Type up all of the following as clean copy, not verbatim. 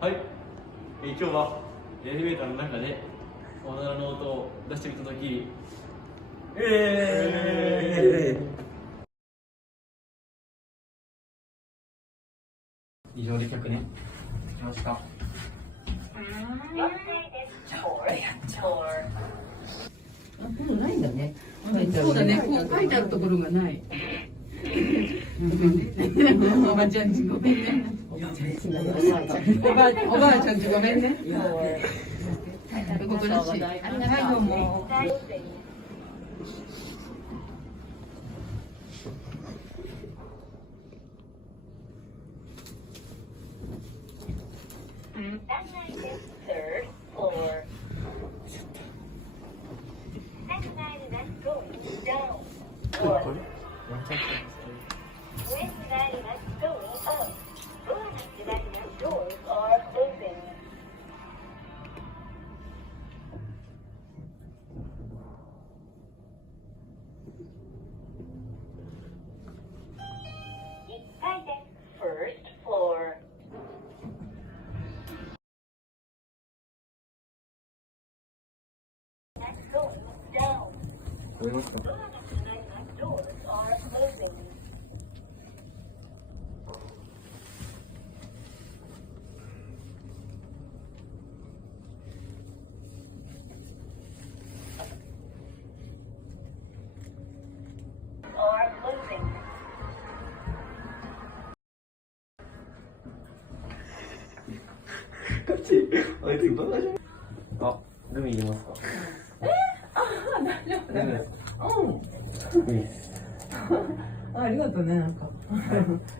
はい、今日はエレベーターの中でオナラの音を出してみたドッキリ。異常で客ね。来ました。もうないんだね。そうだね。こう書いてあるところがない。おばちゃんちごめんね。おばあちゃんちごめんね。ここらしい。はい、どうも。聞こえますか？あ、グミ入れますか？大丈夫ですか？ありがとうね、なんか。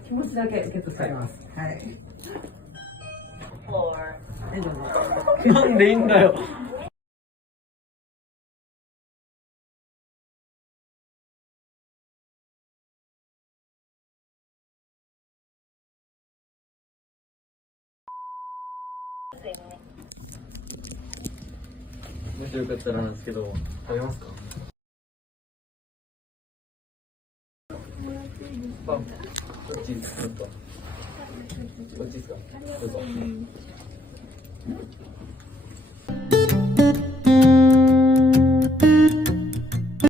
気持ちだけ受け取ってます。はい。大丈夫。なんでいいんだよ。もしよかったらなんですけど、食べますか？パン、こっちですか？こっちですか？どうぞ。